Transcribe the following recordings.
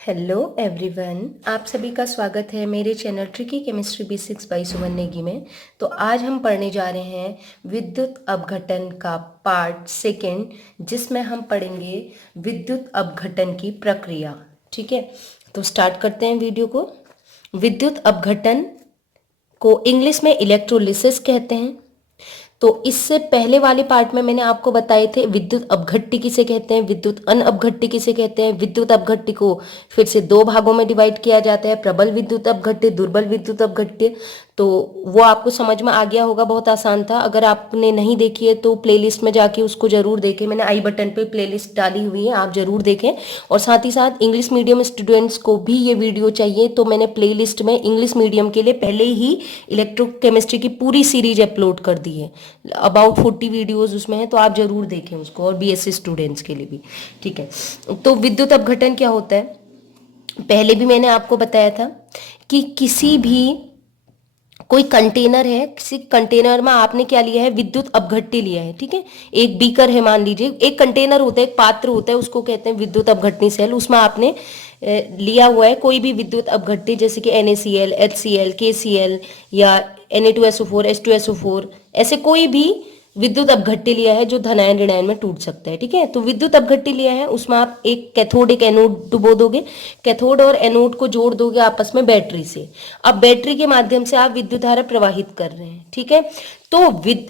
Hello everyone, आप सभी का स्वागत है मेरे channel tricky chemistry basics by Suman Negi में। तो आज हम पढ़ने जा रहे हैं विद्युत अपघटन का पार्ट सेकेंड, जिसमें हम पढ़ेंगे विद्युत अपघटन की प्रक्रिया। ठीक है, तो स्टार्ट करते हैं वीडियो को। विद्युत अपघटन को इंग्लिश में इलेक्ट्रोलिसिस कहते हैं। तो इससे पहले वाले पार्ट में मैंने आपको बताए थे विद्युत अपघट्टी किसे कहते हैं, विद्युत अनअपघट्टी किसे कहते हैं। विद्युत अपघट्टी को फिर से दो भागों में डिवाइड किया जाता है, प्रबल विद्युत अपघट्टी, दुर्बल विद्युत अपघट्टी। तो वो आपको समझ में आ गया होगा, बहुत आसान था। अगर आपने नहीं देखी है तो प्लेलिस्ट में जाके उसको जरूर देखें, मैंने आई बटन पे प्लेलिस्ट डाली हुई है, आप जरूर देखें। और साथ ही साथ इंग्लिश मीडियम स्टूडेंट्स को भी ये वीडियो चाहिए, तो मैंने प्लेलिस्ट में इंग्लिश मीडियम के लिए पहले ही इलेक्ट्रोकेमिस्ट्री की पूरी सीरीज अपलोड कर दी है। अबाउट 40 वीडियोज उसमें है, तो आप जरूर देखें उसको, और बीएससी स्टूडेंट्स के लिए भी। ठीक है, तो विद्युत अपघटन क्या होता है, पहले भी मैंने आपको बताया था कि किसी भी कोई कंटेनर है, किसी कंटेनर में आपने क्या लिया है, विद्युत अपघट्टी लिया है। ठीक है, एक बीकर है, मान लीजिए एक कंटेनर होता है, एक पात्र होता है, उसको कहते हैं विद्युत अपघटनी सेल। उसमें आपने लिया हुआ है कोई भी विद्युत अपघट्टी, जैसे कि NaCl, HCl, KCl या Na2SO4, H2SO4, ऐसे कोई भी विद्युत अपघट्टी लिया है जो धनायन ऋणायन में टूट सकता है। ठीक है, तो विद्युत अपघट्टी लिया है, उसमें आप एक कैथोड एक एनोड डुबो दोगे, कैथोड और एनोड को जोड़ दोगे आपस में बैटरी से। अब बैटरी के माध्यम से आप विद्युत धारा प्रवाहित कर रहे हैं। ठीक है, तो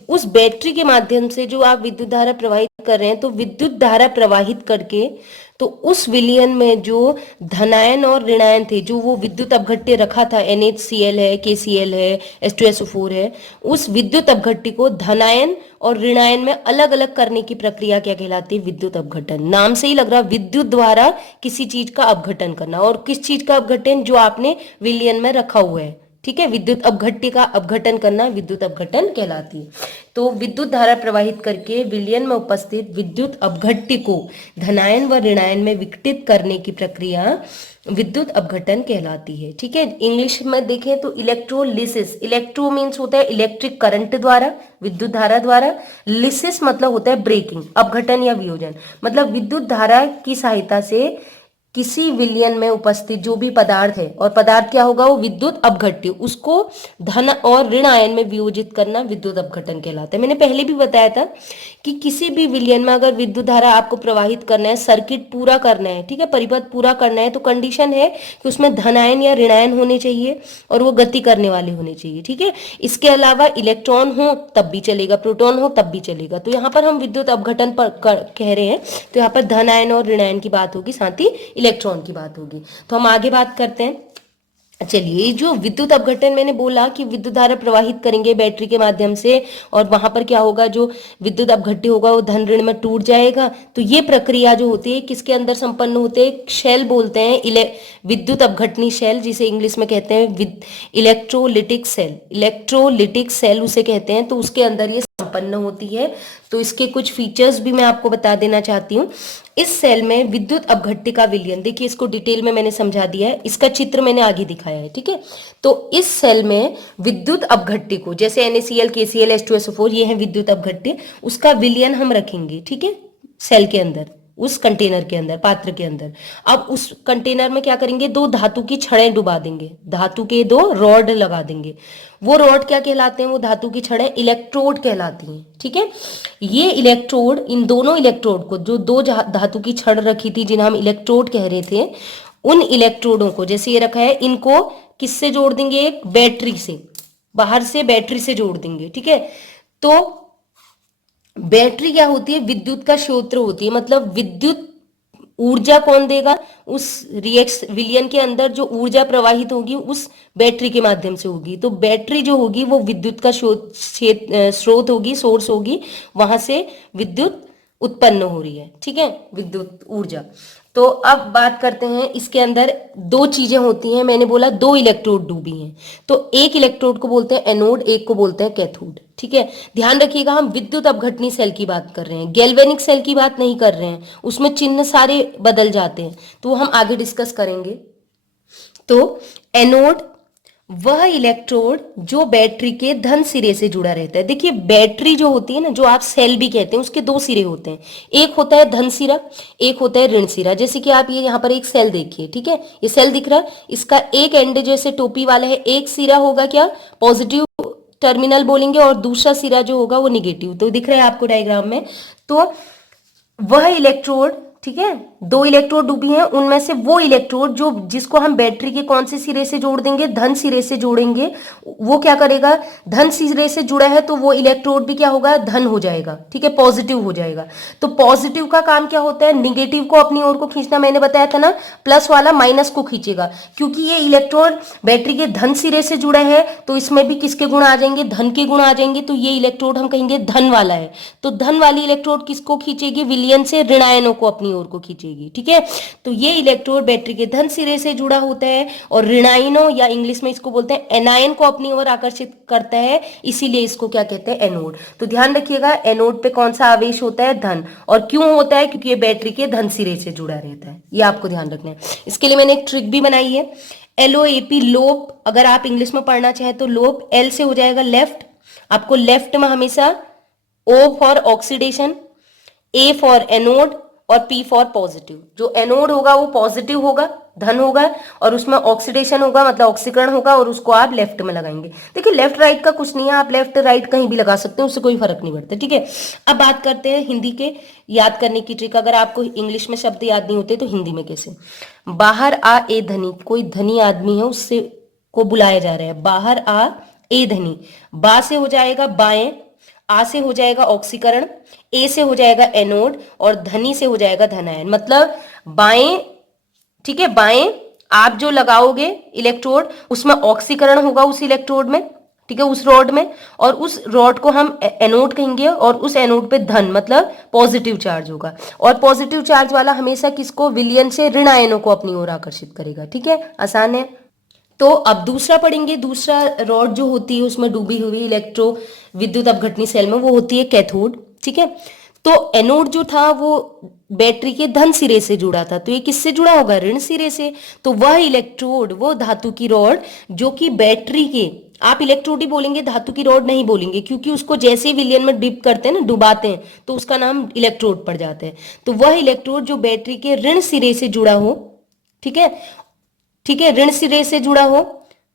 उस बैटरी के माध्यम से जो आप विद्युत धारा प्रवाहित कर रहे हैं, तो विद्युत धारा प्रवाहित करके तो उस विलयन में जो धनायन और ऋणायन थे, जो वो विद्युत अपघट्य रखा था, NaCl है, KCl है, H2SO4 है, उस विद्युत अपघट्य को धनायन और ऋणायन में अलग अलग करने की प्रक्रिया क्या कहलाती है, विद्युत अपघटन। नाम से ही लग रहा, विद्युत द्वारा किसी चीज का अपघटन करना। और किस चीज का अपघटन, जो आपने विलयन में रखा हुआ है। ठीक है, विद्युत अपघट्य का अपघटन करना विद्युत अपघटन कहलाती है। तो विद्युत धारा प्रवाहित करके विलयन में उपस्थित विद्युत अपघट्य को धनायन व ऋणायन में विघटित करने की प्रक्रिया विद्युत अपघटन कहलाती है। ठीक है, इंग्लिश में देखें तो इलेक्ट्रोलिसिस, इलेक्ट्रो मीन्स होता है इलेक्ट्रिक करंट द्वारा, विद्युत धारा द्वारा। लिसिस मतलब होता है ब्रेकिंग, अपघटन या वियोजन, मतलब विद्युत धारा की सहायता से किसी विलयन में उपस्थित जो भी पदार्थ है, और पदार्थ क्या होगा, वो विद्युत अपघट्य, उसको धन और ऋण आयन में वियोजित करना विद्युत अपघटन कहलाता है। मैंने पहले भी बताया था कि किसी भी विलयन में अगर विद्युत धारा आपको प्रवाहित करना है, सर्किट पूरा करना है, ठीक है, परिपथ पूरा करना है, तो कंडीशन है कि उसमें धन आयन या ऋण आयन होने चाहिए और वो गति करने वाले होने चाहिए। ठीक है, इसके अलावा इलेक्ट्रॉन हो तब भी चलेगा, प्रोटॉन हो तब भी चलेगा। तो यहाँ पर हम विद्युत अपघटन पर कह रहे हैं, तो यहाँ पर धन आयन और ऋण आयन की बात होगी, साथ ही इलेक्ट्रॉन की बात होगी। तो हम आगे बात करते हैं। चलिए, जो विद्युत अपघटन मैंने बोला कि विद्युत धारा प्रवाहित करेंगे बैटरी के माध्यम से, और वहां पर क्या होगा, जो विद्युत अपघट्य होगा वो धन ऋण में टूट जाएगा। तो ये प्रक्रिया जो होती है किसके अंदर संपन्न होते हैं, शेल बोलते हैं, विद्युत अपघटनी शेल, जिसे इंग्लिश में कहते हैं इलेक्ट्रोलिटिक सेल, इलेक्ट्रोलिटिक सेल उसे कहते हैं। तो उसके अंदर ये संपन्न होती है। तो इसके कुछ फीचर्स भी मैं आपको बता देना चाहती हूँ। इस सेल में विद्युत अपघट्य का विलयन, देखिए इसको डिटेल में मैंने समझा दिया है, इसका चित्र मैंने आगे दिखाया है। ठीक है, तो इस सेल में विद्युत अपघट्य को, जैसे NaCl, KCl, H2SO4, ये है विद्युत अपघट्य, उसका विलयन हम रखेंगे। ठीक है, सेल के अंदर, उस कंटेनर के अंदर, पात्र के अंदर। अब उस कंटेनर में क्या करेंगे, दो धातु की छड़ें डुबा देंगे, धातु के दो रॉड लगा देंगे। वो रॉड क्या कहलाते हैं, वो धातु की छड़ें इलेक्ट्रोड कहलाती हैं। ठीक है, ये इलेक्ट्रोड, इन दोनों इलेक्ट्रोड को, जो दो धातु की छड़ रखी थी जिन्हें हम इलेक्ट्रोड कह रहे थे, उन इलेक्ट्रोडों को, जैसे ये रखा है, इनको किससे जोड़ देंगे, एक बैटरी से, बाहर से बैटरी से जोड़ देंगे। ठीक है, तो बैटरी क्या होती है, विद्युत का स्रोत होती है, मतलब विद्युत ऊर्जा कौन देगा, उस विलयन के अंदर जो ऊर्जा प्रवाहित होगी उस बैटरी के माध्यम से होगी। तो बैटरी जो होगी वो विद्युत का स्रोत होगी, सोर्स होगी, वहां से विद्युत उत्पन्न हो रही है। ठीक है, विद्युत ऊर्जा। तो अब बात करते हैं, इसके अंदर दो चीजें होती हैं, मैंने बोला दो इलेक्ट्रोड डूबी हैं, तो एक इलेक्ट्रोड को बोलते हैं एनोड, एक को बोलते हैं कैथोड। ठीक है, ध्यान रखिएगा, हम विद्युत अपघटनी सेल की बात कर रहे हैं, गैल्वेनिक सेल की बात नहीं कर रहे हैं, उसमें चिन्ह सारे बदल जाते हैं, तो हम आगे डिस्कस करेंगे। तो एनोड वह इलेक्ट्रोड जो बैटरी के धन सिरे से जुड़ा रहता है। देखिए बैटरी जो होती है ना, जो आप सेल भी कहते हैं, उसके दो सिरे होते हैं। एक होता है धन सिरा, एक होता है ऋण सिरा। जैसे कि आप ये यहाँ पर एक सेल देखिए, ठीक है, ये सेल दिख रहा है, इसका एक एंड जैसे टोपी वाला है, एक सिरा होगा क्या, पॉजिटिव टर्मिनल बोलेंगे, और दूसरा सिरा जो होगा वो निगेटिव। तो दिख रहा है आपको डायग्राम में। तो वह इलेक्ट्रोड, ठीक है, दो इलेक्ट्रोड डूबी हैं, उनमें से वो इलेक्ट्रोड जो जिसको हम बैटरी के कौन से सिरे से जोड़ देंगे, धन सिरे से जोड़ेंगे, वो क्या करेगा, धन सिरे से जुड़ा है तो वो इलेक्ट्रोड भी क्या होगा, धन हो जाएगा, ठीक है, पॉजिटिव हो जाएगा। तो पॉजिटिव का काम क्या होता है, निगेटिव को अपनी ओर को खींचना। मैंने बताया था ना, प्लस वाला माइनस को खींचेगा, क्योंकि ये इलेक्ट्रोड बैटरी के धन सिरे से जुड़ा है तो इसमें भी किसके गुण आ जाएंगे, धन के गुण आ जाएंगे। तो ये इलेक्ट्रोड हम कहेंगे धन वाला है। तो धन वाली इलेक्ट्रोड किसको खींचेगी, विलयन से ऋण आयनों को अपनी ओर को खींचेगी, ठीक है। तो ये इलेक्ट्रोड बैटरी के धन सिरे से जुड़ा होता है और ऋणायनों या इंग्लिश में इसको बोलते हैं एनायन को अपनी ओर आकर्षित करता है, इसीलिए इसको क्या कहते हैं, एनोड। तो ध्यान रखिएगा, एनोड पे कौन सा आवेश होता है, धन। और क्यों होता है, क्योंकि ये बैटरी के धन सिरे से जुड़ा रहता है, ये आपको ध्यान रखना है। इसके लिए मैंने एक ट्रिक भी बनाई है, LOAP, लोप। अगर आप इंग्लिश में पढ़ना चाहे तो लोप, L से हो जाएगा लेफ्ट, आपको लेफ्ट में हमेशा O for oxidation, A for anode और P फॉर पॉजिटिव। जो एनोड होगा वो पॉजिटिव होगा, धन होगा, और उसमें ऑक्सीडेशन होगा मतलब ऑक्सीकरण होगा, और उसको आप लेफ्ट में लगाएंगे। देखिए लेफ्ट राइट का कुछ नहीं है, आप लेफ्ट राइट कहीं भी लगा सकते हैं, उससे कोई फर्क नहीं पड़ता, ठीक है। अब बात करते हैं हिंदी के याद करने की ट्रिक। अगर आपको इंग्लिश में शब्द याद नहीं होते तो हिंदी में कैसे, बाहर आ ए धनी, कोई धनी आदमी है उससे को बुलाया जा रहा है, बाहर आ ए धनी। बा से हो जाएगा बाएं, आ से हो जाएगा ऑक्सीकरण, ए से हो जाएगा एनोड, और धनी से हो जाएगा धनायन। मतलब बाएं, ठीक है, बाएं आप जो लगाओगे इलेक्ट्रोड, उसमें ऑक्सीकरण होगा उस इलेक्ट्रोड में, ठीक है, उस रॉड में, और उस रॉड को हम एनोड कहेंगे, और उस एनोड पे धन मतलब पॉजिटिव चार्ज होगा। और पॉजिटिव चार्ज वाला हमेशा किसको, विलयन से ऋण आयनों को अपनी ओर आकर्षित करेगा, ठीक है, आसान है। तो अब दूसरा पढ़ेंगे, दूसरा रॉड जो होती है उसमें डूबी हुई इलेक्ट्रो विद्युत अपघटनी सेल में, वो होती है कैथोड, ठीक है। तो एनोड जो था वो बैटरी के धन सिरे से जुड़ा था, तो ये किससे जुड़ा होगा, ऋण सिरे से। तो वह इलेक्ट्रोड, वो धातु की रॉड जो कि बैटरी के, आप इलेक्ट्रोड ही बोलेंगे, धातु की रॉड नहीं बोलेंगे, क्योंकि उसको जैसे ही विलयन में डिप करते हैं ना, डुबाते हैं, तो उसका नाम इलेक्ट्रोड पड़ जाता है। तो वह इलेक्ट्रोड जो बैटरी के ऋण सिरे से जुड़ा हो, ठीक है, ठीक है, ऋण सिरे से जुड़ा हो,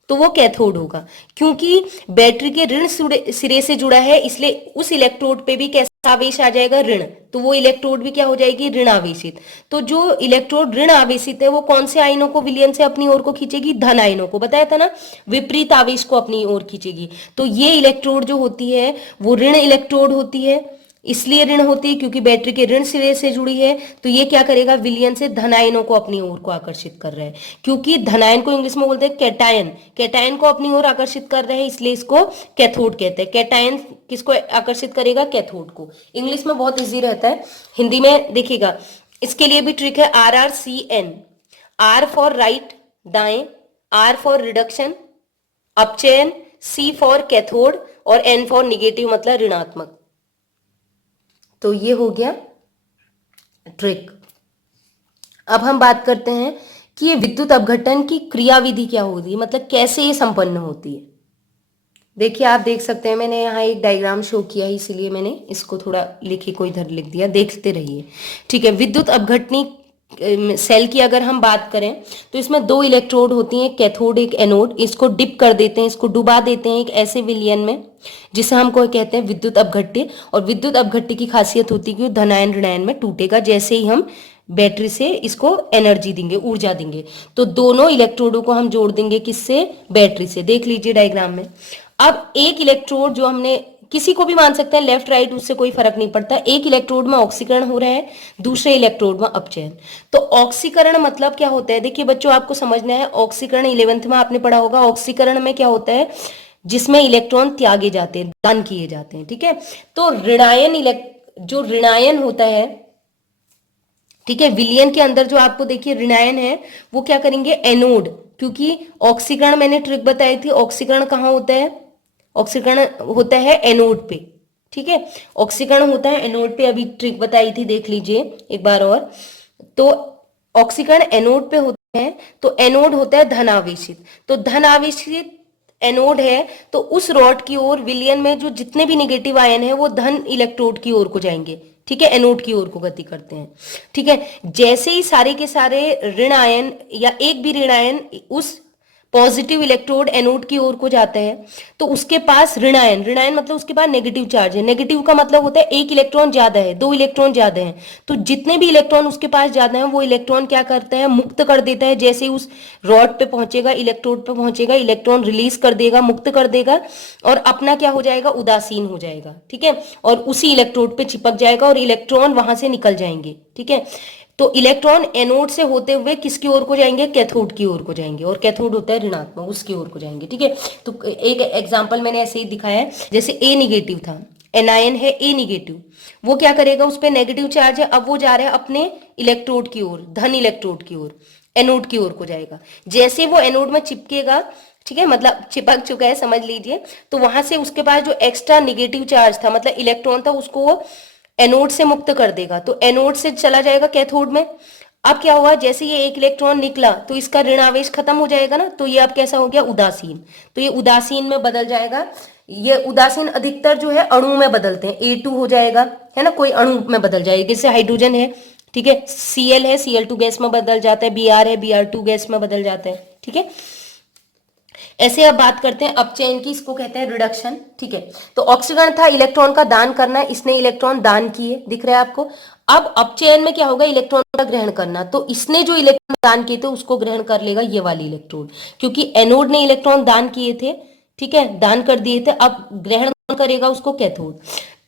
तो वो कैथोड होगा। क्योंकि बैटरी के ऋण सिरे से जुड़ा है, इसलिए उस इलेक्ट्रोड पे भी कैसा आवेश आ जाएगा, ऋण। तो वो इलेक्ट्रोड भी क्या हो जाएगी, ऋण आवेशित। तो जो इलेक्ट्रोड ऋण आवेशित है वो कौन से आयनों को विलयन से अपनी ओर को खींचेगी, धन आयनों को, बताया था ना, विपरीत आवेश को अपनी ओर खींचेगी। तो ये इलेक्ट्रोड जो होती है वो ऋण इलेक्ट्रोड होती है, इसलिए ऋण होती है क्योंकि बैटरी के ऋण सिरे से जुड़ी है। तो ये क्या करेगा, विलयन से धनायनों को अपनी ओर को आकर्षित कर रहा है, क्योंकि धनायन को इंग्लिश में बोलते हैं कैटायन, कैटायन को अपनी ओर आकर्षित कर रहे हैं, इसलिए इसको कैथोड कहते हैं। कैटायन किसको आकर्षित करेगा, कैथोड को। इंग्लिश में बहुत इजी रहता है, हिंदी में देखिएगा, इसके लिए भी ट्रिक है, RRCN, R फॉर राइट दाएं, R फॉर रिडक्शन अपचयन, C फॉर कैथोड, और N फॉर निगेटिव मतलब ऋणात्मक। तो ये हो गया ट्रिक। अब हम बात करते हैं कि ये विद्युत अपघटन की क्रियाविधि क्या होती है, मतलब कैसे ये संपन्न होती है। देखिए आप देख सकते हैं, मैंने यहाँ एक डायग्राम शो किया है, इसीलिए मैंने इसको थोड़ा लिखे को इधर लिख दिया, देखते रहिए, ठीक है। विद्युत अपघटनी सेल की अगर हम बात करें तो इसमें दो इलेक्ट्रोड होती हैं, कैथोड एक एनोड। इसको डिप कर देते हैं, इसको डुबा देते हैं एक ऐसे विलयन में जिसे हमको कहते हैं विद्युत अपघट्य। और विद्युत अपघट्य की खासियत होती है कि धनायन ऋणायन में टूटेगा जैसे ही हम बैटरी से इसको एनर्जी देंगे, ऊर्जा देंगे। तो दोनों इलेक्ट्रोडों को हम जोड़ देंगे किससे, बैटरी से। देख लीजिए डायग्राम में। अब एक इलेक्ट्रोड जो हमने, किसी को भी मान सकते हैं, लेफ्ट राइट, उससे कोई फर्क नहीं पड़ता। एक इलेक्ट्रोड में ऑक्सीकरण हो रहा है, दूसरे इलेक्ट्रोड में अपचयन। तो ऑक्सीकरण मतलब क्या होता है, देखिए बच्चों आपको समझना है। ऑक्सीकरण 11th में आपने पढ़ा होगा। ऑक्सीकरण में क्या होता है, जिसमें इलेक्ट्रॉन त्यागे जाते हैं, दान किए जाते हैं, ठीक है। तो ऋणायन जो ऋणायन होता है, ठीक है, विलयन के अंदर जो आपको देखिए ऋणायन है, वो क्या करेंगे, एनोड। क्योंकि ऑक्सीकरण मैंने ट्रिक बताई थी, ऑक्सीकरण कहाँ होता है, ऑक्सीकरण होता है एनोड पे, ठीक है, ऑक्सीकरण होता है एनोड पे। अभी ट्रिक बताई थी, देख लीजिए एक बार और। तो ऑक्सीकरण एनोड पे होता है, तो एनोड होता है धन आवेशित। तो धन आवेशित एनोड है तो उस रॉड की ओर विलयन में जो जितने भी नेगेटिव आयन है वो धन इलेक्ट्रोड की ओर को जाएंगे, ठीक है, एनोड की ओर को गति करते हैं, ठीक है। जैसे ही सारे के सारे ऋण आयन या एक भी ऋण आयन उस पॉजिटिव इलेक्ट्रोड एनोड की ओर को जाते हैं तो उसके पास ऋण आयन, ऋण आयन मतलब उसके पास नेगेटिव चार्ज है, नेगेटिव का मतलब होता है एक इलेक्ट्रॉन ज्यादा है, दो इलेक्ट्रॉन ज्यादा है, तो जितने भी इलेक्ट्रॉन उसके पास ज्यादा है वो इलेक्ट्रॉन क्या करता है, मुक्त कर देता है। जैसे ही उस रॉड पे पहुंचेगा, इलेक्ट्रोड पे पहुंचेगा, इलेक्ट्रॉन रिलीज कर देगा, मुक्त कर देगा और अपना क्या हो जाएगा, उदासीन हो जाएगा, ठीक है, और उसी इलेक्ट्रोड पे चिपक जाएगा और इलेक्ट्रॉन वहां से निकल जाएंगे, ठीक है। तो इलेक्ट्रॉन एनोड से होते हुए किसकी ओर को जाएंगे, कैथोड की ओर को जाएंगे, और कैथोड होता है ऋणात्मक, उसकी ओर को जाएंगे, ठीक है। तो एक एग्जांपल मैंने ऐसे ही दिखाया है, जैसे ए निगेटिव था, एनायन है ए निगेटिव, वो क्या करेगा, उस पर नेगेटिव चार्ज है, अब वो जा रहा है अपने इलेक्ट्रोड की ओर, धन इलेक्ट्रोड की ओर, एनोड की ओर को जाएगा। जैसे वो एनोड में चिपकेगा, ठीक है, मतलब चिपक चुका है समझ लीजिए, तो वहां से उसके पास जो एक्स्ट्रा निगेटिव चार्ज था, मतलब इलेक्ट्रॉन था, उसको वो एनोड से मुक्त कर देगा, तो एनोड से चला जाएगा कैथोड में। अब क्या हुआ, जैसे ये एक इलेक्ट्रॉन निकला तो इसका ऋण आवेश खत्म हो जाएगा ना, तो ये अब कैसा हो गया, उदासीन, तो ये उदासीन में बदल जाएगा। ये उदासीन अधिकतर जो है अणु में बदलते हैं, A2 हो जाएगा, है ना, कोई अणु में बदल जाएगा, जैसे हाइड्रोजन है, ठीक है, Cl है, Cl2 गैस में बदल जाता है, Br है, Br2 गैस में बदल जाता है, ठीक है। ऐसे अब बात करते हैं अपचयन की, इसको कहते हैं रिडक्शन, ठीक है। तो ऑक्सीकरण था इलेक्ट्रॉन का दान करना, इसने इलेक्ट्रॉन दान किए, दिख रहा है आपको। अब अपचयन में क्या होगा, इलेक्ट्रॉन का ग्रहण करना, तो इसने जो इलेक्ट्रॉन दान किए थे उसको ग्रहण कर लेगा ये वाली इलेक्ट्रोड, क्योंकि एनोड ने इलेक्ट्रॉन दान किए थे, ठीक है, दान कर दिए थे, अब ग्रहण कौन करेगा उसको, कैथोड।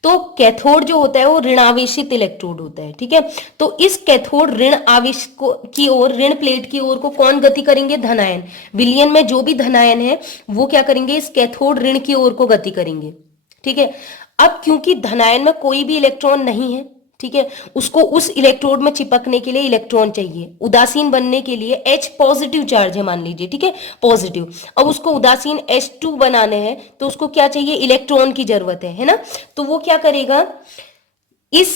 तो कैथोड जो होता है वो ऋणावेशित इलेक्ट्रोड होता है, ठीक है। तो इस कैथोड ऋण आवेश को की ओर, ऋण प्लेट की ओर को कौन गति करेंगे, धनायन। विलयन में जो भी धनायन है वो क्या करेंगे, इस कैथोड ऋण की ओर को गति करेंगे, ठीक है। अब क्योंकि धनायन में कोई भी इलेक्ट्रॉन नहीं है, ठीक है, उसको उस इलेक्ट्रोड में चिपकने के लिए इलेक्ट्रॉन चाहिए, उदासीन बनने के लिए H पॉजिटिव चार्ज है मान लीजिए, ठीक है, पॉजिटिव। अब उसको उदासीन H2 बनाने हैं तो उसको क्या चाहिए, इलेक्ट्रॉन की जरूरत है ना। तो वो क्या करेगा, इस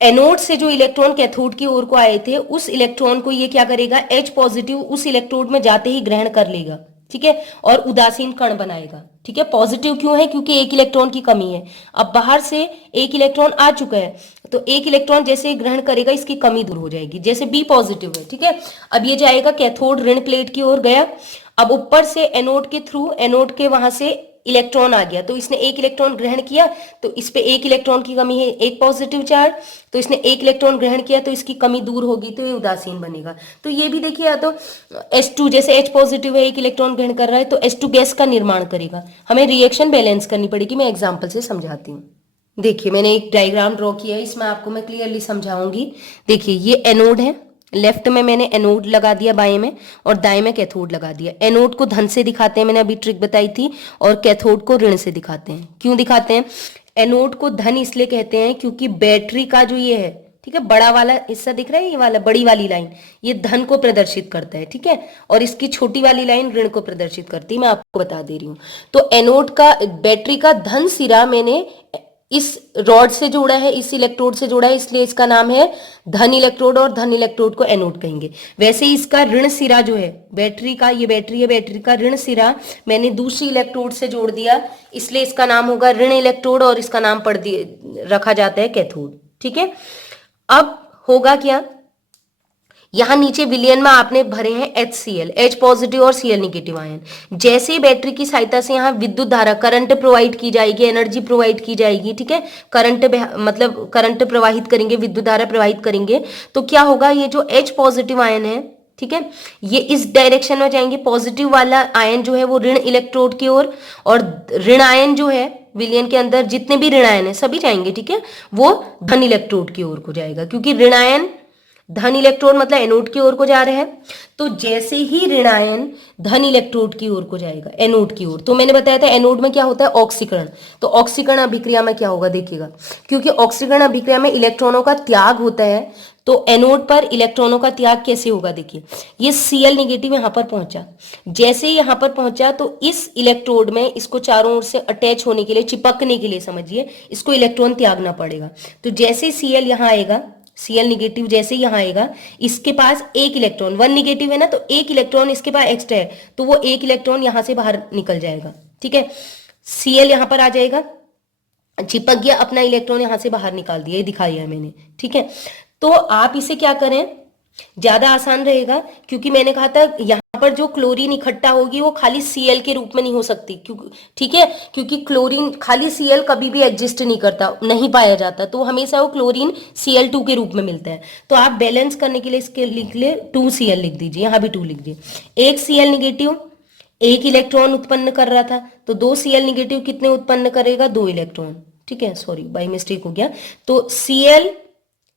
एनोड से जो इलेक्ट्रॉन कैथोड की ओर को आए थे उस इलेक्ट्रॉन को ये क्या करेगा, H पॉजिटिव उस इलेक्ट्रोड में जाते ही ग्रहण कर लेगा, ठीक है, और उदासीन कण बनाएगा, ठीक है। पॉजिटिव क्यों है, क्योंकि एक इलेक्ट्रॉन की कमी है। अब बाहर से एक इलेक्ट्रॉन आ चुका है तो एक इलेक्ट्रॉन जैसे ग्रहण करेगा इसकी कमी दूर हो जाएगी, जैसे बी पॉजिटिव है, ठीक है। अब ये जाएगा कैथोड ऋण प्लेट की ओर गया, अब ऊपर से एनोड के थ्रू, एनोड के वहां से इलेक्ट्रॉन आ गया तो इसने एक इलेक्ट्रॉन ग्रहण किया, तो इस पे एक इलेक्ट्रॉन की कमी है, एक पॉजिटिव चार्ज, तो इसने एक इलेक्ट्रॉन ग्रहण किया तो इसकी कमी दूर होगी तो ये उदासीन बनेगा। तो ये भी देखिए, या तो H2 जैसे H पॉजिटिव है, एक इलेक्ट्रॉन ग्रहण कर रहा है तो H2 गैस का निर्माण करेगा। हमें रिएक्शन बैलेंस करनी पड़ेगी, मैं एग्जाम्पल से समझाती हूँ। देखिए मैंने एक डायग्राम ड्रॉ किया है, इसमें आपको मैं क्लियरली समझाऊंगी। देखिए ये एनोड है, लेफ्ट में मैंने एनोड लगा दिया बाएं में, और दाएं में कैथोड लगा दिया। एनोड को धन से दिखाते हैं, मैंने अभी ट्रिक बताई थी, और कैथोड को ऋण से दिखाते हैं। क्यों दिखाते हैं, एनोड को धन इसलिए कहते हैं क्योंकि बैटरी का जो ये है, ठीक है, बड़ा वाला हिस्सा दिख रहा है, ये वाला बड़ी वाली लाइन, ये धन को प्रदर्शित करता है, ठीक है, और इसकी छोटी वाली लाइन ऋण को प्रदर्शित करती है, मैं आपको बता दे रही हूँ। तो एनोड का, बैटरी का धन सिरा मैंने इस रॉड से जोड़ा है, इस इलेक्ट्रोड से जोड़ा है, इसलिए इसका नाम है धन इलेक्ट्रोड, और धन इलेक्ट्रोड को एनोड कहेंगे। वैसे ही इसका ऋण सिरा जो है बैटरी का, ये बैटरी है, बैटरी का ऋण सिरा मैंने दूसरी इलेक्ट्रोड से जोड़ दिया, इसलिए इसका नाम होगा ऋण इलेक्ट्रोड, और इसका नाम रखा जाता है कैथोड, ठीक है। अब होगा क्या, यहां नीचे विलयन में आपने भरे हैं HCl, H पॉजिटिव और Cl निगेटिव आयन। जैसे ही बैटरी की सहायता से यहाँ विद्युत धारा, करंट प्रोवाइड की जाएगी, एनर्जी प्रोवाइड की जाएगी, ठीक है, करंट मतलब करंट प्रवाहित करेंगे, विद्युत धारा प्रवाहित करेंगे, तो क्या होगा, ये जो H पॉजिटिव आयन है, ठीक है, ये इस डायरेक्शन में जाएंगे। पॉजिटिव वाला आयन जो है वो ऋण इलेक्ट्रोड की ओर, और ऋण आयन जो है विलयन के अंदर जितने भी ऋण आयन है सभी जाएंगे, ठीक है, वो धन इलेक्ट्रोड की ओर को जाएगा, क्योंकि ऋण आयन धन इलेक्ट्रोड मतलब एनोड की ओर को जा रहे हैं। तो जैसे ही ऋण आयन धन इलेक्ट्रोड की ओर को जाएगा, एनोड की ओर, तो मैंने बताया था एनोड में क्या होता है, ऑक्सीकरण। तो ऑक्सीकरण अभिक्रिया में क्या होगा देखिएगा, क्योंकि ऑक्सीकरण अभिक्रिया में इलेक्ट्रॉनों का त्याग होता है, तो एनोड पर इलेक्ट्रॉनों का त्याग कैसे होगा, देखिए ये Cl निगेटिव यहां पर पहुंचा, जैसे ही यहां पर पहुंचा तो इस इलेक्ट्रोड में इसको चारों ओर से अटैच होने के लिए, चिपकने के लिए समझिए, इसको इलेक्ट्रॉन त्यागना पड़ेगा। तो जैसे Cl यहां आएगा, Cl निगेटिव जैसे यहाँ आएगा, इसके पास एक इलेक्ट्रॉन, 1 निगेटिव है ना, तो एक इलेक्ट्रॉन इसके पास एक्स्ट्रा है, तो वो एक इलेक्ट्रॉन यहां से बाहर निकल जाएगा। ठीक है, Cl यहां पर आ जाएगा, चिपक गया, अपना इलेक्ट्रॉन यहां से बाहर निकाल दिया, ये दिखाया है मैंने। ठीक है, तो आप इसे क्या करें, ज्यादा आसान रहेगा, क्योंकि मैंने कहा था यहां पर जो क्लोरीन इकट्ठा होगी वो खाली Cl के रूप में नहीं हो सकती, क्योंकि ठीक है, क्योंकि क्लोरीन खाली Cl कभी भी एग्जिस्ट नहीं करता, नहीं पाया जाता, तो हमेशा वो क्लोरीन Cl2 के रूप में मिलता है। तो आप बैलेंस करने के लिए इसके लिख ले 2Cl लिख दीजिए, यहां भी 2 लिख दीजिए। एक Cl निगेटिव एक इलेक्ट्रॉन उत्पन्न कर रहा था, तो 2Cl निगेटिव कितने उत्पन्न करेगा, 2 इलेक्ट्रॉन। ठीक है, सॉरी बाय मिस्टेक हो गया, तो Cl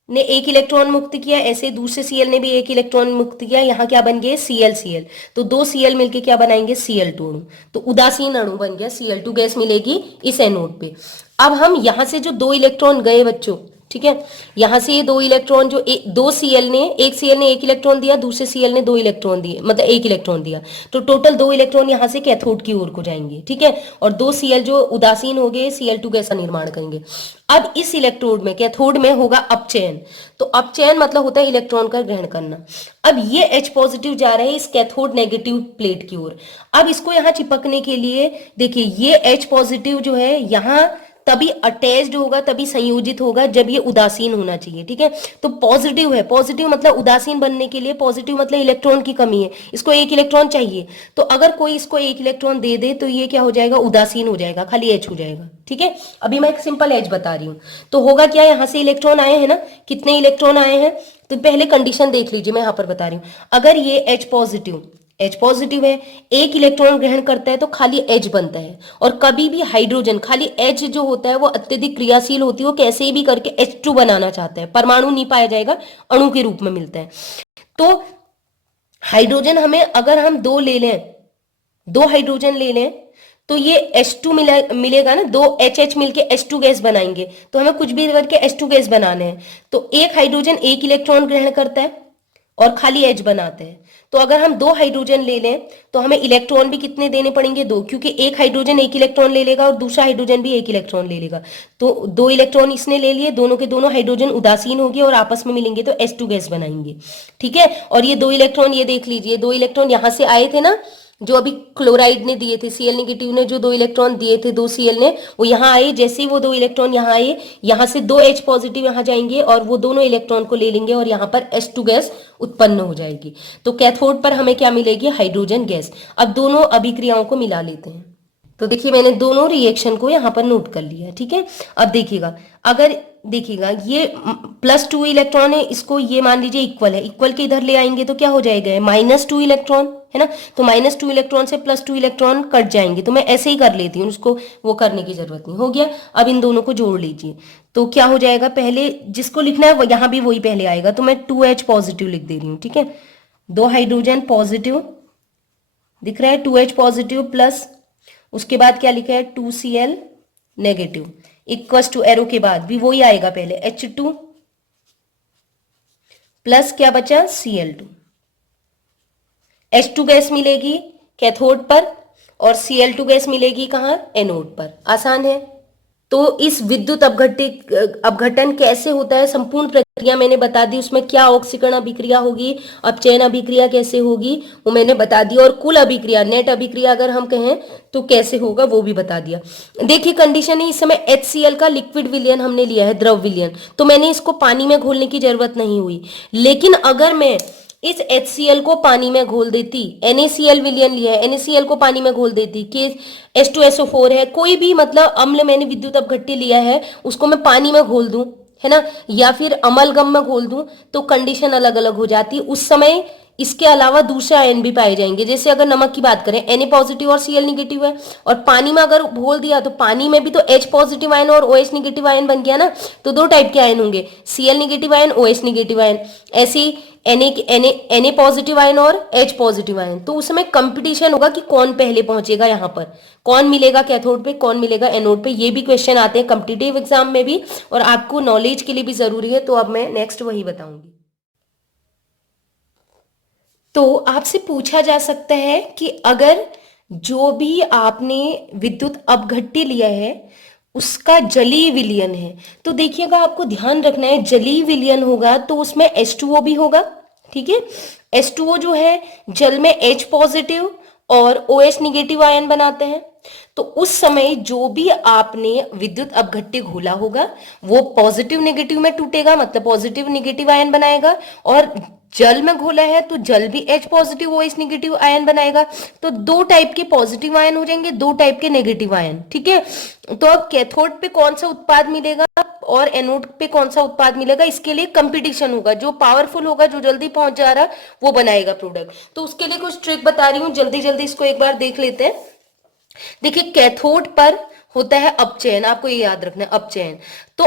ने एक इलेक्ट्रॉन मुक्त किया, ऐसे दूसरे Cl ने भी एक इलेक्ट्रॉन मुक्त किया, यहाँ क्या बन गए, Cl, तो 2 Cl मिलके क्या बनाएंगे, Cl2 अणु, तो उदासीन अणु बन गया, Cl2 गैस मिलेगी इस एनोड पे। अब हम यहां से जो 2 इलेक्ट्रॉन गए बच्चों, ठीक है, यहां से ये 2 इलेक्ट्रॉन जो दो Cl ने, एक Cl ने एक इलेक्ट्रॉन दिया, दूसरे Cl ने 2 इलेक्ट्रॉन दिए, मतलब एक इलेक्ट्रॉन दिया, तो टोटल 2 इलेक्ट्रॉन यहां से कैथोड की ओर को जाएंगे। ठीक है, और 2 Cl जो उदासीन हो गए Cl2 गैस का निर्माण करेंगे। अब इस इलेक्ट्रोड में, कैथोड में होगा अपचयन, तो अपचयन मतलब होता है इलेक्ट्रॉन का ग्रहण करना। अब ये H पॉजिटिव जा रहे हैं इस कैथोड नेगेटिव प्लेट की ओर। अब इसको यहां चिपकने के लिए देखिए, ये H पॉजिटिव जो है यहां तभी अटैच्ड होगा, तभी संयोजित होगा जब ये उदासीन होना चाहिए। ठीक है, तो पॉजिटिव है, पॉजिटिव मतलब उदासीन बनने के लिए, पॉजिटिव मतलब इलेक्ट्रॉन की कमी है, इसको एक इलेक्ट्रॉन चाहिए, तो अगर कोई इसको एक इलेक्ट्रॉन दे दे तो ये क्या हो जाएगा, उदासीन हो जाएगा, खाली H हो जाएगा। ठीक है, अभी मैं एक सिंपल H बता रही हूं, तो होगा क्या, यहां से इलेक्ट्रॉन आए हैं ना, कितने इलेक्ट्रॉन आए हैं, तो पहले कंडीशन देख लीजिए, मैं यहां पर बता रही हूं। अगर ये H पॉजिटिव है, एक इलेक्ट्रॉन ग्रहण करता है तो खाली H बनता है, और कभी भी हाइड्रोजन खाली H जो होता है वो अत्यधिक क्रियाशील होती है, वो कैसे भी करके H2 बनाना चाहता है, परमाणु नहीं पाया जाएगा, अणु के रूप में मिलता है। तो हाइड्रोजन हमें, अगर हम 2 ले लें, 2 हाइड्रोजन ले लें, तो ये H2 मिलेगा ना, 2 HH मिलके H2 गैस बनाएंगे, तो हमें कुछ भी करके H2 गैस बनाने हैं, तो एक हाइड्रोजन एक इलेक्ट्रॉन ग्रहण करता है और खाली H बनाते हैं। तो अगर हम 2 हाइड्रोजन ले लें तो हमें इलेक्ट्रॉन भी कितने देने पड़ेंगे, 2, क्योंकि एक हाइड्रोजन एक इलेक्ट्रॉन ले लेगा और दूसरा हाइड्रोजन भी एक इलेक्ट्रॉन ले लेगा, तो 2 इलेक्ट्रॉन इसने ले लिए, दोनों के दोनों हाइड्रोजन उदासीन होंगे और आपस में मिलेंगे तो H2 गैस बनाएंगे। ठीक है, और ये 2 इलेक्ट्रॉन, ये देख लीजिए, 2 इलेक्ट्रॉन यहां से आए थे ना, जो अभी क्लोराइड ने दिए थे, Cl निगेटिव ने जो 2 इलेक्ट्रॉन दिए थे 2 Cl ने, वो यहाँ आए, जैसे ही वो 2 इलेक्ट्रॉन यहाँ आए, यहाँ से 2 H पॉजिटिव यहाँ जाएंगे और वो दोनों इलेक्ट्रॉन को ले लेंगे और यहाँ पर H2 गैस उत्पन्न हो जाएगी, तो कैथोड पर हमें क्या मिलेगी, हाइड्रोजन गैस। अब दोनों अभिक्रियाओं को मिला लेते हैं, तो देखिए मैंने दोनों रिएक्शन को यहाँ पर नोट कर लिया। ठीक है, अब देखिएगा, अगर देखिएगा ये +2 इलेक्ट्रॉन है, इसको ये मान लीजिए इक्वल है, इक्वल के इधर ले आएंगे तो क्या हो जाएगा, -2 इलेक्ट्रॉन है ना, तो -2 इलेक्ट्रॉन से +2 इलेक्ट्रॉन कट जाएंगे, तो मैं ऐसे ही कर लेती हूँ, उसको वो करने की जरूरत नहीं, हो गया। अब इन दोनों को जोड़ लीजिए, तो क्या हो जाएगा, पहले जिसको लिखना है यहाँ भी वही पहले आएगा, तो मैं 2H पॉजिटिव लिख दे रही हूँ। ठीक है, 2 हाइड्रोजन पॉजिटिव दिख रहा है, 2H पॉजिटिव प्लस उसके बाद क्या लिखा है, 2Cl negative equals to, arrow के बाद भी वही आएगा, पहले H2 प्लस क्या बचा, Cl2, H2 गैस मिलेगी कैथोड पर और Cl2 गैस मिलेगी कहाँ, एनोड पर। आसान है। तो इस विद्युत अपघटन कैसे होता है, संपूर्ण प्रक्रिया मैंने बता दी, उसमें क्या ऑक्सीकरण अभिक्रिया होगी, अपचयन अभिक्रिया कैसे होगी वो मैंने बता दिया, और कुल अभिक्रिया, नेट अभिक्रिया अगर हम कहें तो कैसे होगा वो भी बता दिया। देखिए कंडीशन है, इस समय HCl का लिक्विड विलयन हमने लिया है, द्रव विलयन, तो मैंने इसको पानी में घोलने की जरूरत नहीं हुई, लेकिन अगर मैं इस HCl को पानी में घोल देती, NaCl विलयन लिया है, NaCl को पानी में घोल देती, कि H2SO4 है, कोई भी मतलब अम्ल मैंने विद्युत अपघट्य लिया है, उसको मैं पानी में घोल दूं, है ना, या फिर अमलगम में घोल दूं, तो कंडीशन अलग अलग हो जाती है। उस समय इसके अलावा दूसरे आयन भी पाए जाएंगे, जैसे अगर नमक की बात करें, Na पॉजिटिव और Cl निगेटिव है, और पानी में अगर घोल दिया तो पानी में भी तो H पॉजिटिव आयन और OH निगेटिव आयन बन गया ना, तो 2 टाइप के आयन होंगे, Cl negative ion, OH negative ion, ऐसी Na पॉजिटिव आयन और H पॉजिटिव आयन। तो उसमें कंपटीशन होगा कि कौन पहले पहुंचेगा, यहाँ पर कौन मिलेगा कैथोड पे, कौन मिलेगा एनोड पे, ये भी क्वेश्चन आते हैं कॉम्पिटिटिव एग्जाम में भी, और आपको नॉलेज के लिए भी जरूरी है, तो अब मैं नेक्स्ट वही बताऊंगी। तो आपसे पूछा जा सकता है कि अगर जो भी आपने विद्युत अपघट्य लिया है उसका जलीय विलयन है। तो देखिएगा, आपको ध्यान रखना है, जलीय विलयन होगा तो उसमें H2O भी होगा। ठीक है, H2O जो है जल में H पॉजिटिव और OH निगेटिव आयन बनाते हैं। तो उस समय जो भी आपने विद्युत अपघट्य घोला होगा वो पॉजिटिव नेगेटिव में टूटेगा, मतलब पॉजिटिव नेगेटिव आयन बनाएगा। और जल में घोला है तो जल भी H positive OH negative ion बनाएगा। तो दो टाइप के पॉजिटिव आयन हो जाएंगे, दो टाइप के नेगेटिव आयन। ठीक है, तो अब कैथोड पे कौन सा उत्पाद मिलेगा और एनोड पे कौन सा उत्पाद मिलेगा, इसके लिए कंपटीशन होगा। जो पावरफुल होगा, जो जल्दी पहुंच जा रहा, वो बनाएगा प्रोडक्ट। तो उसके लिए कुछ ट्रिक बता रही हूँ, जल्दी जल्दी इसको एक बार देख लेते हैं। देखिए, कैथोड पर होता है अपचयन, आपको ये याद रखना है, अपचयन। तो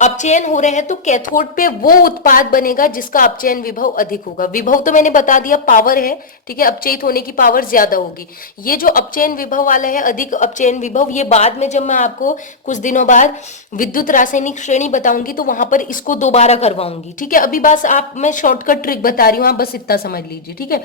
अपचयन हो रहे हैं तो कैथोड पे वो उत्पाद बनेगा जिसका अपचयन विभव अधिक होगा। विभव तो मैंने बता दिया, पावर है। ठीक है, अपचयित होने की पावर ज्यादा होगी। ये जो अपचयन विभव वाला है, अधिक अपचयन विभव, ये बाद में जब मैं आपको कुछ दिनों बाद विद्युत रासायनिक श्रेणी बताऊंगी तो वहां पर इसको दोबारा करवाऊंगी। ठीक है, अभी बस आप, मैं शॉर्टकट ट्रिक बता रही हूँ, आप बस इतना समझ लीजिए। ठीक है,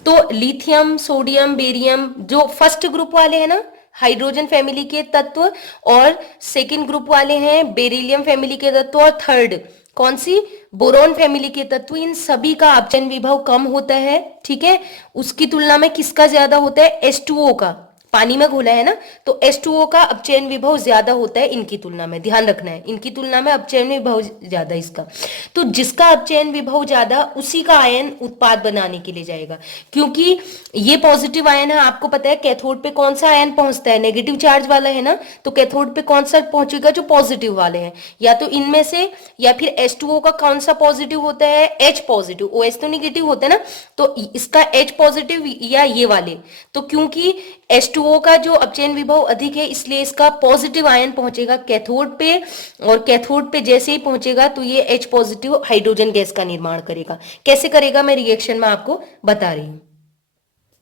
तो लिथियम, सोडियम, बेरियम, जो फर्स्ट ग्रुप वाले हैं ना, हाइड्रोजन फैमिली के तत्व, और सेकंड ग्रुप वाले हैं बेरिलियम फैमिली के तत्व, और थर्ड कौन सी, बोरॉन फैमिली के तत्व, इन सभी का अपचयन विभव कम होता है। ठीक है, उसकी तुलना में किसका ज्यादा होता है, H2O का। पानी में घोला है ना, तो H2O का अपचयन विभव ज्यादा होता है इनकी तुलना में, ध्यान रखना है, इनकी तुलना में अपचयन विभव ज्यादा इसका। तो जिसका अपचयन विभव ज्यादा, उसी का आयन उत्पाद बनाने के लिए जाएगा। क्योंकि ये पॉजिटिव आयन है, आपको पता है कैथोड पे कौन सा आयन पहुंचता है, नेगेटिव चार्ज वाला है ना, तो कैथोड पे कौन सा पहुंचेगा, जो पॉजिटिव वाले हैं, या तो इनमें से, या फिर H2O का कौन सा पॉजिटिव होता है, H पॉजिटिव। OH तो निगेटिव होता है ना, तो इसका H पॉजिटिव या ये वाले। तो क्योंकि H2O का जो अपचयन विभव अधिक है, इसलिए इसका पॉजिटिव आयन पहुंचेगा कैथोड पे, और कैथोड पे जैसे ही पहुंचेगा तो ये H पॉजिटिव हाइड्रोजन गैस का निर्माण करेगा। कैसे करेगा, मैं रिएक्शन में आपको बता रही हूँ।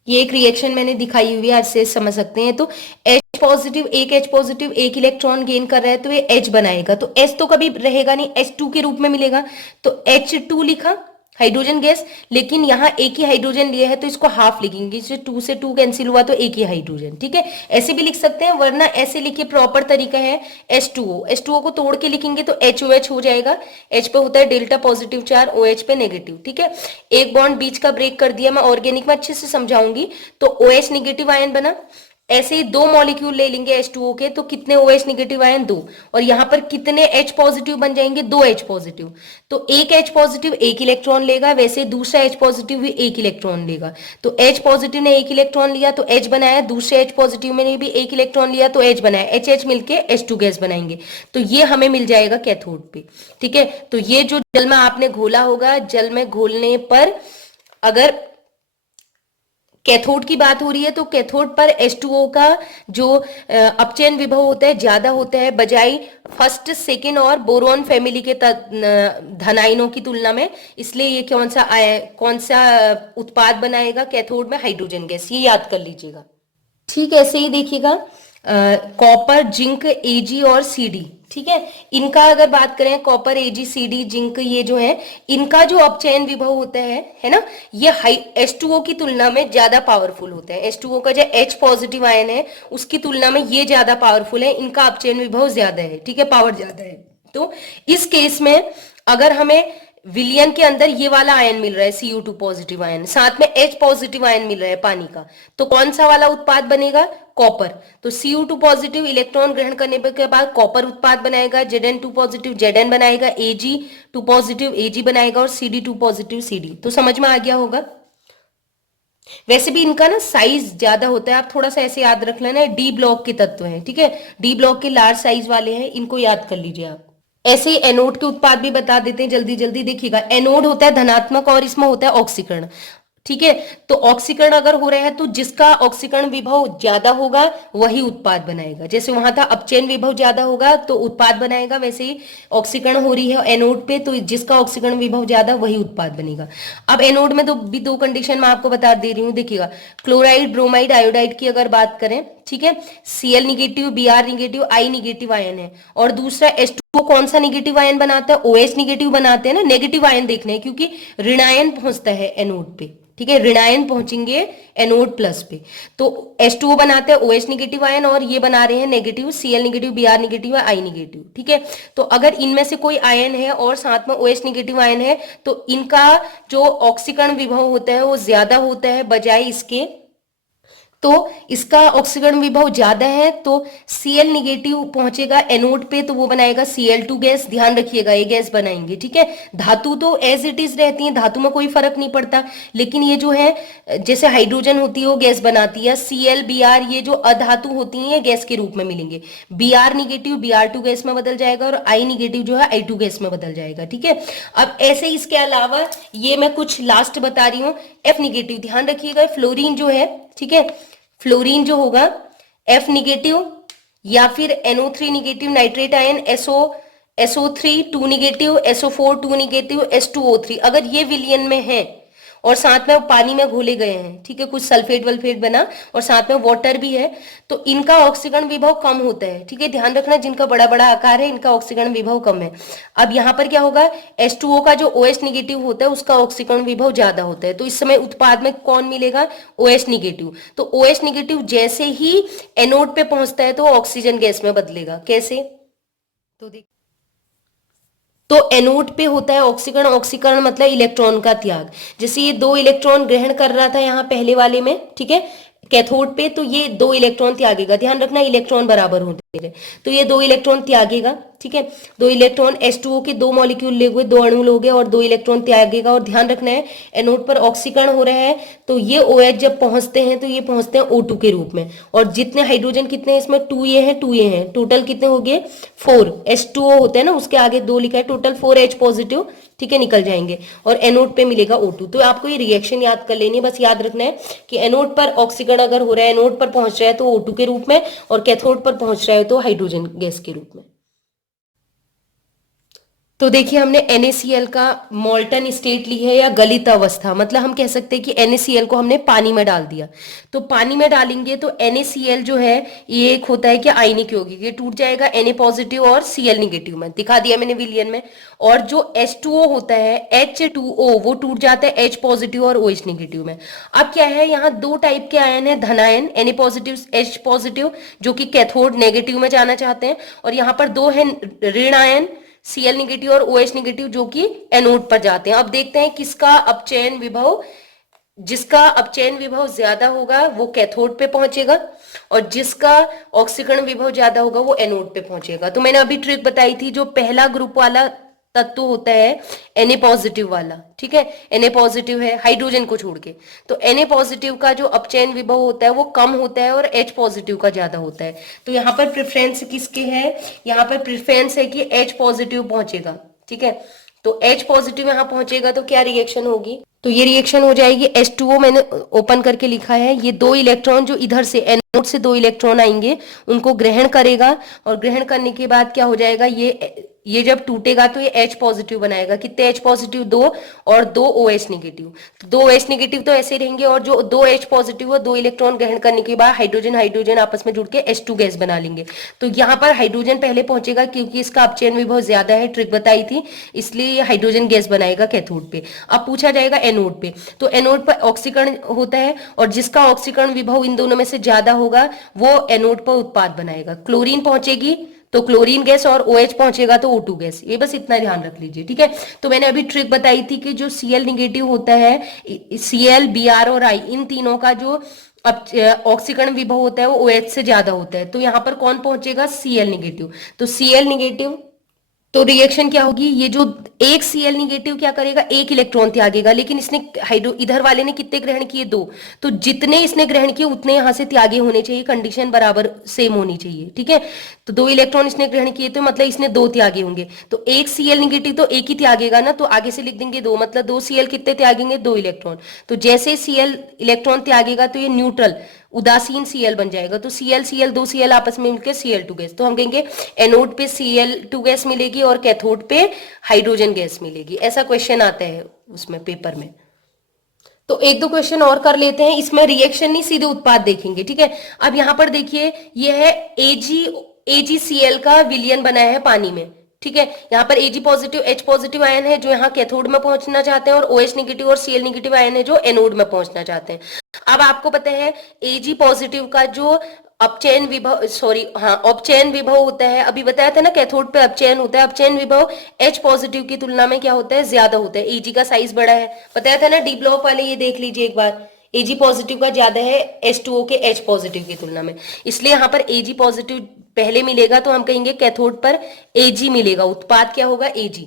ये एक रिएक्शन मैंने दिखाई हुई है, आज से समझ सकते हैं। तो H पॉजिटिव, एक H पॉजिटिव एक इलेक्ट्रॉन गेन कर रहा है तो ये H बनाएगा। तो H तो कभी रहेगा नहीं, H2 के रूप में मिलेगा, तो H2 लिखा, हाइड्रोजन गैस। लेकिन यहाँ एक ही हाइड्रोजन लिया है तो इसको हाफ लिखेंगे, इससे 2 से 2 कैंसिल हुआ तो एक ही हाइड्रोजन। ठीक है, ऐसे भी लिख सकते हैं, वरना ऐसे लिखिए, प्रॉपर तरीका है H2O को तोड़ के लिखेंगे तो HOH हो जाएगा। H पे होता है डेल्टा पॉजिटिव चार्ज, OH पे नेगेटिव। ठीक है, एक बॉन्ड बीच का ब्रेक कर दिया, मैं ऑर्गेनिक में अच्छे से समझाऊंगी। तो OH निगेटिव आयन बना, ऐसे ही दो मॉलिक्यूल ले लेंगे H2O के, तो कितने OH निगेटिव आयन, दो, और यहाँ पर कितने H पॉजिटिव बन जाएंगे, दो H पॉजिटिव। तो एक H पॉजिटिव एक इलेक्ट्रॉन लेगा, वैसे दूसरा H पॉजिटिव भी एक इलेक्ट्रॉन लेगा। तो H पॉजिटिव ने एक इलेक्ट्रॉन लिया तो H बनाया, दूसरे H पॉजिटिव में भी एक इलेक्ट्रॉन लिया तो H बनाया, HH मिलके H2 गैस बनाएंगे। तो ये हमें मिल जाएगा कैथोड पे। ठीक है, तो ये जो जल में आपने घोला होगा, जल में घोलने पर अगर कैथोड की बात हो रही है तो कैथोड पर H2O का जो अपचयन विभव होता है ज्यादा होता है, बजाय फर्स्ट, सेकंड और बोरॉन फैमिली के धन आयनों की तुलना में। इसलिए ये कौन सा उत्पाद बनाएगा कैथोड में, हाइड्रोजन गैस, ये याद कर लीजिएगा। ठीक, ऐसे ही देखिएगा, कॉपर, जिंक, Ag और Cd। ठीक है, इनका अगर बात करें, कॉपर, Ag, Cd, जिंक, ये जो है, इनका जो अपचयन विभव होता है ना, ये H2O की तुलना में ज्यादा पावरफुल होता है। H2O का जो H पॉजिटिव आयन है उसकी तुलना में ये ज्यादा पावरफुल है, इनका अपचयन विभव ज्यादा है। ठीक है, पावर ज्यादा है। तो इस केस में अगर हमें विलयन के अंदर ये वाला आयन मिल रहा है, Cu2 पॉजिटिव आयन, साथ में H पॉजिटिव आयन मिल रहा है पानी का, तो कौन सा वाला उत्पाद बनेगा, कॉपर। तो Cu2 पॉजिटिव इलेक्ट्रॉन ग्रहण करने के बाद कॉपर उत्पाद बनाएगा, Zn2 पॉजिटिव Zn बनाएगा, Ag2 पॉजिटिव Ag बनाएगा, और Cd2 पॉजिटिव Cd। तो समझ में आ गया होगा। वैसे भी इनका ना साइज ज्यादा होता है, आप थोड़ा सा ऐसे याद रख लेना, डी ब्लॉक के तत्व हैं। ठीक है, डी ब्लॉक के लार्ज साइज वाले हैं, इनको याद कर लीजिए आप। ऐसे ही एनोड के उत्पाद भी बता देते हैं, जल्दी जल्दी देखिएगा। एनोड होता है धनात्मक और इसमें होता है ऑक्सीकरण। ठीक है, तो ऑक्सीकरण अगर हो रहा है तो जिसका ऑक्सीकरण विभव ज्यादा होगा वही उत्पाद बनाएगा। जैसे वहां था अपचयन विभव ज्यादा होगा तो उत्पाद बनाएगा, वैसे ही ऑक्सीकरण हो रही है एनोड पे तो जिसका ऑक्सीकरण विभव ज्यादा वही उत्पाद बनेगा। अब एनोड में दो कंडीशन मैं आपको बता दे रही हूँ, देखिएगा, क्लोराइड, ब्रोमाइड, आयोडाइड की अगर बात करें, ठीक है, Cl negative, Br negative, I negative ion है। और दूसरा H2O कौन सा निगेटिव आयन बनाता है, OH निगेटिव बनाते हैं ना, नेगेटिव आयन देखने हैं क्योंकि ऋणायन पहुंचता है एनोड पे, ठीक है, ऋणायन पहुंचेंगे एनोड प्लस पे। तो H2O बनाते हैं OH निगेटिव आयन और ये बना रहे हैं negative, Cl negative, Br negative, I negative, ठीक है। तो अगर इनमें से कोई आयन है और साथ में OH निगेटिव आयन है तो इनका जो ऑक्सीकरण विभव होता है वो ज्यादा होता है बजाय इसके, तो इसका ऑक्सीकरण विभव ज्यादा है तो Cl निगेटिव पहुंचेगा एनोड पे तो वो बनाएगा Cl2 गैस। ध्यान रखिएगा ये गैस बनाएंगे, ठीक है। धातु तो एज इट इज रहती है, धातु में कोई फर्क नहीं पड़ता, लेकिन ये जो है जैसे हाइड्रोजन होती है वो गैस बनाती है, Cl Br ये जो अधातु होती है ये गैस के रूप में मिलेंगे। Br निगेटिव Br2 गैस में बदल जाएगा और I निगेटिव जो है I2 गैस में बदल जाएगा, ठीक है। अब ऐसे इसके अलावा ये मैं कुछ लास्ट बता रही हूँ, F निगेटिव ध्यान रखिएगा, फ्लोरीन जो है, ठीक है, फ्लोरीन जो होगा F निगेटिव या फिर NO3 negative nitrate ion, SO3 2 negative, SO4 2 negative, H2O3, अगर ये विलयन में है और साथ में पानी में घोले गए हैं, ठीक है, कुछ सल्फेट वल्फेट बना और साथ में वाटर भी है तो इनका ऑक्सीकरण विभव कम होता है, ठीक है। ध्यान रखना जिनका बड़ा बड़ा आकार है इनका ऑक्सीकरण विभव कम है। अब यहाँ पर क्या होगा, H2O का जो OH निगेटिव होता है उसका ऑक्सीकरण विभव ज्यादा होता है, तो इस समय उत्पाद में कौन मिलेगा, OH निगेटिव। तो OH निगेटिव जैसे ही एनोड पे पहुंचता है तो ऑक्सीजन गैस में बदलेगा, कैसे, तो देख, तो एनोड पे होता है ऑक्सीकरण, ऑक्सीकरण मतलब इलेक्ट्रॉन का त्याग। जैसे ये 2 इलेक्ट्रॉन ग्रहण कर रहा था यहाँ पहले वाले में, ठीक है, कैथोड पे, तो ये 2 इलेक्ट्रॉन त्यागेगा। ध्यान रखना इलेक्ट्रॉन बराबर होते रहे, तो ये 2 इलेक्ट्रॉन त्यागेगा, ठीक है। 2 इलेक्ट्रॉन H2O के 2 मॉलिक्यूल ले हुए 2 अणु लोगे और 2 इलेक्ट्रॉन त्यागेगा। और ध्यान रखना है एनोड पर ऑक्सीकरण हो रहा है तो ये OH जब पहुंचते हैं तो ये पहुंचते हैं O2 के रूप में। और जितने हाइड्रोजन कितने हैं इसमें 2 ये हैं 2 ये हैं, टोटल कितने हो गए 4। H2O होते हैं ना उसके आगे 2 लिखा है, टोटल 4 H पॉजिटिव, ठीक है, निकल जाएंगे और एनोड पे मिलेगा O2। तो आपको ये रिएक्शन याद कर लेनी है, बस याद रखना है कि एनोड पर ऑक्सीकरण अगर हो रहा है, एनोड पर पहुंच रहा है तो O2 के रूप में और कैथोड पर पहुंच रहा है तो हाइड्रोजन गैस के रूप में। तो देखिए हमने NaCl का मोल्टन स्टेट ली है या गलित अवस्था, मतलब हम कह सकते हैं कि NaCl को हमने पानी में डाल दिया। तो पानी में डालेंगे तो NaCl जो है ये एक होता है कि आयनिक यौगिक, ये टूट जाएगा Na पॉजिटिव और Cl निगेटिव में, दिखा दिया मैंने विलयन में। और जो H2O होता है H2O वो टूट जाता है H पॉजिटिव और OH निगेटिव में। अब क्या है, यहाँ 2 टाइप के आयन है, धनायन Na पॉजिटिव H पॉजिटिव जो कि कैथोड नेगेटिव में जाना चाहते हैं, और यहाँ पर 2 है ऋण आयन Cl निगेटिव और OH निगेटिव जो कि एनोड पर जाते हैं। अब देखते हैं किसका अपचयन विभव, जिसका अपचयन विभव ज्यादा होगा वो कैथोड पे पहुंचेगा और जिसका ऑक्सीकरण विभव ज्यादा होगा वो एनोड पे पहुंचेगा। तो मैंने अभी ट्रिक बताई थी, जो पहला ग्रुप वाला तत्व होता है Na पॉजिटिव वाला, ठीक है, Na पॉजिटिव है हाइड्रोजन को छोड़ के, तो Na पॉजिटिव का जो अपचयन विभव होता है वो कम होता है और H पॉजिटिव का ज्यादा होता है। तो यहाँ पर प्रेफरेंस किसके है, यहाँ पर प्रेफरेंस है कि H पॉजिटिव पहुंचेगा, ठीक है। तो H पॉजिटिव यहाँ पहुंचेगा तो क्या रिएक्शन होगी, तो ये रिएक्शन हो जाएगी H2O, मैंने ओपन करके लिखा है, ये 2 इलेक्ट्रॉन जो इधर से एनोड से 2 इलेक्ट्रॉन आएंगे उनको ग्रहण करेगा और ग्रहण करने के बाद क्या हो जाएगा, ये जब टूटेगा तो ये H पॉजिटिव बनाएगा, कितने H पॉजिटिव 2 और 2 OH निगेटिव, तो 2 OH निगेटिव तो ऐसे रहेंगे और जो 2 H पॉजिटिव और 2 इलेक्ट्रॉन ग्रहण करने के बाद हाइड्रोजन हाइड्रोजन आपस में जुड़ के H2 गैस बना लेंगे। तो यहाँ पर हाइड्रोजन पहले पहुंचेगा क्योंकि इसका अपचयन विभव ज्यादा है, ट्रिक बताई थी, इसलिए ये हाइड्रोजन गैस बनाएगा कैथोड पे। अब पूछा जाएगा एनोड पे, तो एनोड पर ऑक्सीकरण होता है और जिसका ऑक्सीकरण विभव इन दोनों में से ज्यादा होगा वो एनोड पर उत्पाद बनाएगा। क्लोरीन पहुंचेगी तो क्लोरीन गैस और OH पहुंचेगा तो O2 गैस, ये बस इतना ध्यान रख लीजिए, ठीक है। तो मैंने अभी ट्रिक बताई थी कि जो Cl निगेटिव होता है, Cl Br और I इन तीनों का जो ऑक्सीकरण विभव होता है वो OH से ज्यादा होता है, तो यहाँ पर कौन पहुंचेगा, Cl निगेटिव। तो Cl निगेटिव तो रिएक्शन क्या होगी, ये जो एक Cl निगेटिव क्या करेगा, 1 इलेक्ट्रॉन त्यागेगा, लेकिन इसने हाइड्रो इधर वाले ने कितने ग्रहण किए 2, तो जितने इसने ग्रहण किए उतने यहां से त्यागे होने चाहिए, कंडीशन बराबर सेम होनी चाहिए, ठीक है। तो 2 इलेक्ट्रॉन इसने ग्रहण किए तो मतलब इसने 2 त्यागे होंगे, तो 1 Cl निगेटिव तो 1 ही त्यागेगा ना, तो आगे से लिख देंगे 2, मतलब 2 Cl कितने त्यागेंगे 2 इलेक्ट्रॉन। तो जैसे Cl इलेक्ट्रॉन त्यागेगा तो ये न्यूट्रल उदासीन Cl बन जाएगा, तो Cl 2 Cl आपस में मिलकर Cl2 गैस, तो हम कहेंगे एनोड पे Cl2 गैस मिलेगी और कैथोड पे हाइड्रोजन गैस मिलेगी। ऐसा क्वेश्चन आता है उसमें पेपर में। तो एक दो क्वेश्चन और कर लेते हैं, इसमें रिएक्शन नहीं सीधे उत्पाद देखेंगे, ठीक है। अब यहाँ पर देखिए ये है AgCl का विलयन बनाया है पानी में, ठीक है। यहाँ पर Ag positive H positive ion है जो यहाँ कैथोड में पहुंचना चाहते हैं, और OH निगेटिव और Cl निगेटिव आयन है जो एनोड में पहुंचना चाहते हैं। अब आपको पता है Ag पॉजिटिव का जो अपचयन विभव, सॉरी हाँ, अपचयन विभव होता है, अभी बताया था ना कैथोड पे अपचयन होता है, अपचयन विभव H पॉजिटिव की तुलना में क्या होता है, ज्यादा होता है। Ag का साइज बड़ा है, बताया था ना डी ब्लॉक वाले, ये देख लीजिए एक बार, Ag पॉजिटिव का ज्यादा है H2O के H पॉजिटिव की तुलना में, इसलिए यहाँ पर Ag पॉजिटिव पहले मिलेगा तो हम कहेंगे कैथोड पर Ag मिलेगा, उत्पाद क्या होगा, Ag।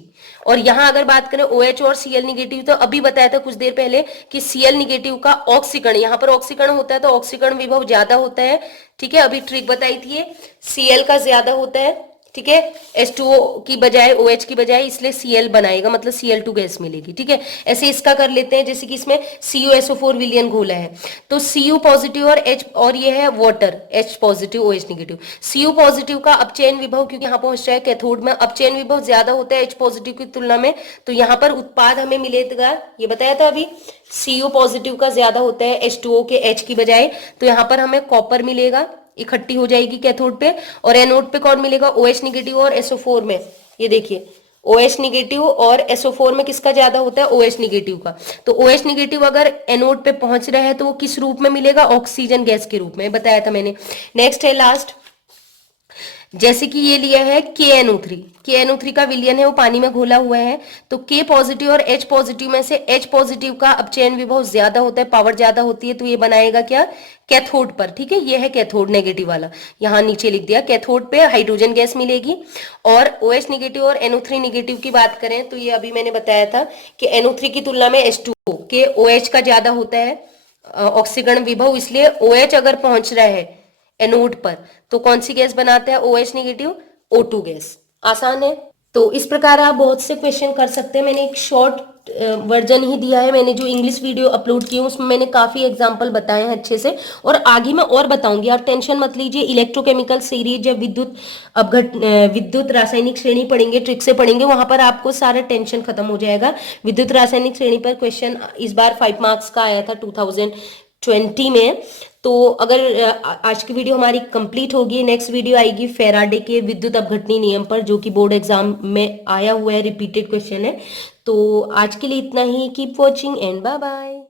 और यहां अगर बात करें OH और Cl निगेटिव, तो अभी बताया था कुछ देर पहले कि Cl निगेटिव का ऑक्सीकरण, यहाँ पर ऑक्सीकरण होता है तो ऑक्सीकरण विभव ज्यादा होता है, ठीक है। अभी ट्रिक बताई थी, Cl का ज्यादा होता है, ठीक है, H2O की बजाय, OH की बजाय, इसलिए Cl बनाएगा, मतलब Cl2 गैस मिलेगी, ठीक है। ऐसे इसका कर लेते हैं, जैसे कि इसमें CuSO4 विलयन घोला है, तो Cu पॉजिटिव और H, और ये है water, H positive OH negative. Cu positive का अपचयन विभव, क्योंकि यहाँ पहुंच रहा है कैथोड में, अपचयन विभव ज्यादा होता है H पॉजिटिव की तुलना में, तो यहाँ पर उत्पाद हमें मिलेगा, ये बताया था अभी, Cu पॉजिटिव का ज्यादा होता है H2O के H की बजाय, तो यहाँ पर हमें कॉपर मिलेगा, इकट्ठी हो जाएगी कैथोड पे, और एनोड पे कौन मिलेगा, OH निगेटिव और SO4 में, ये देखिए OH निगेटिव और SO4 में किसका ज्यादा होता है, OH निगेटिव का। तो OH निगेटिव अगर एनोड पे पहुंच रहा है तो वो किस रूप में मिलेगा, ऑक्सीजन गैस के रूप में, बताया था मैंने। नेक्स्ट है लास्ट, जैसे कि ये लिया है KNO3 का विलयन है, वो पानी में घोला हुआ है, तो K पॉजिटिव और H पॉजिटिव में से H पॉजिटिव का अपचयन विभव ज्यादा होता है, पावर ज्यादा होती है, तो ये बनाएगा क्या, कैथोड पर, ठीक है। ये है कैथोड नेगेटिव वाला, यहाँ नीचे लिख दिया, कैथोड पे हाइड्रोजन गैस मिलेगी। और OH निगेटिव और NO3 निगेटिव की बात करें तो ये अभी मैंने बताया था कि NO3 की तुलना में H2O के OH का ज्यादा होता है ऑक्सीकरण विभव, इसलिए OH अगर पहुंच रहा है एनोड पर तो कौन सी गैस बनाता है, OH निगेटिव O2 गैस। आसान है। तो इस प्रकार आप बहुत से क्वेश्चन कर सकते हैं। मैंने एक शॉर्ट वर्जन ही दिया है, मैंने जो इंग्लिश वीडियो अपलोड की है उसमें मैंने काफी एग्जांपल बताए हैं अच्छे से, और आगे मैं और बताऊंगी, आप टेंशन मत लीजिए। इलेक्ट्रोकेमिकल सीरीज या विद्युत रासायनिक श्रेणी पढ़ेंगे, ट्रिक से पढ़ेंगे, वहां पर आपको सारा टेंशन खत्म हो जाएगा। विद्युत रासायनिक श्रेणी पर क्वेश्चन इस बार 5 मार्क्स का आया था 2020 में। तो अगर आज की वीडियो हमारी कंप्लीट होगी, नेक्स्ट वीडियो आएगी फैराडे के विद्युत अपघटनी नियम पर, जो कि बोर्ड एग्जाम में आया हुआ है, रिपीटेड क्वेश्चन है। तो आज के लिए इतना ही, keep watching and bye bye.